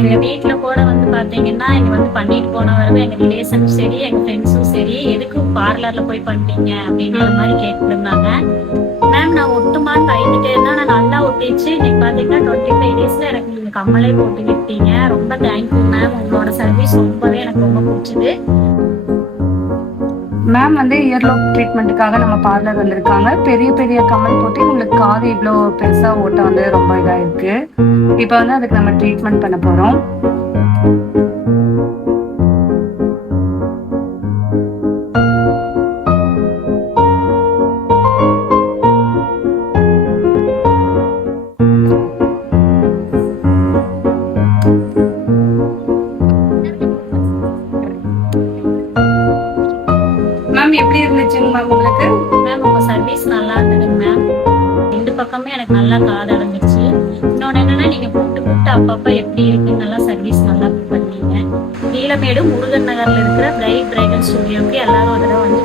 எங்க வீட்டுல கூட வந்து பாத்தீங்கன்னா இங்க வந்து பண்ணிட்டு போன வரவே எங்க ரிலேஷனும் சரி எங்க ஃப்ரெண்ட்ஸும் சரி எதுக்கு பார்லர்ல போய் பண்ணீங்க அப்படின்ற மாதிரி கேட்டு இருந்தாங்க. மேம் நான் ஒட்டுமான்னு பயந்துட்டே இருந்தா நான் நல்லா ஒட்டிச்சு. இன்னைக்கு பாத்தீங்கன்னா 25 daysல எனக்கு நீங்க கம்மலே போட்டு விட்டீங்க. ரொம்ப தேங்க்யூ மேம். உங்களோட சர்வீஸ் ரொம்பவே எனக்கு ரொம்ப பிடிச்சது. மேம் வந்து இயர்லோக் ட்ரீட்மெண்ட்டுக்காக நம்ம பார்லர் வந்திருக்காங்க. பெரிய பெரிய கமல் போட்டு உங்களுக்கு காது இவ்வளோ பெருசா ஓட்ட வந்து ரொம்ப இதா இருக்கு. இப்போ வந்து அதுக்கு நம்ம ட்ரீட்மெண்ட் பண்ண போறோம். மேம் எப்படி இருந்துச்சுங்க மேம் உங்களுக்கு? மேம் உங்க சர்வீஸ் நல்லா இருந்ததுங்க மேம். ரெண்டு பக்கமே எனக்கு நல்லா காது அடைஞ்சிருச்சு. இன்னொன்னு என்னன்னா நீங்க கூப்பிட்டு கூப்பிட்டு அப்பப்ப எப்படி இருக்குன்னு நல்லா சர்வீஸ் நல்லா பண்ணீங்க. நீலமேடு முருகன் நகர்ல இருக்கிற பிரைட் பிரைடல் ஸ்டுடியோக்கு எல்லாரும் ஒரு தடவை வந்து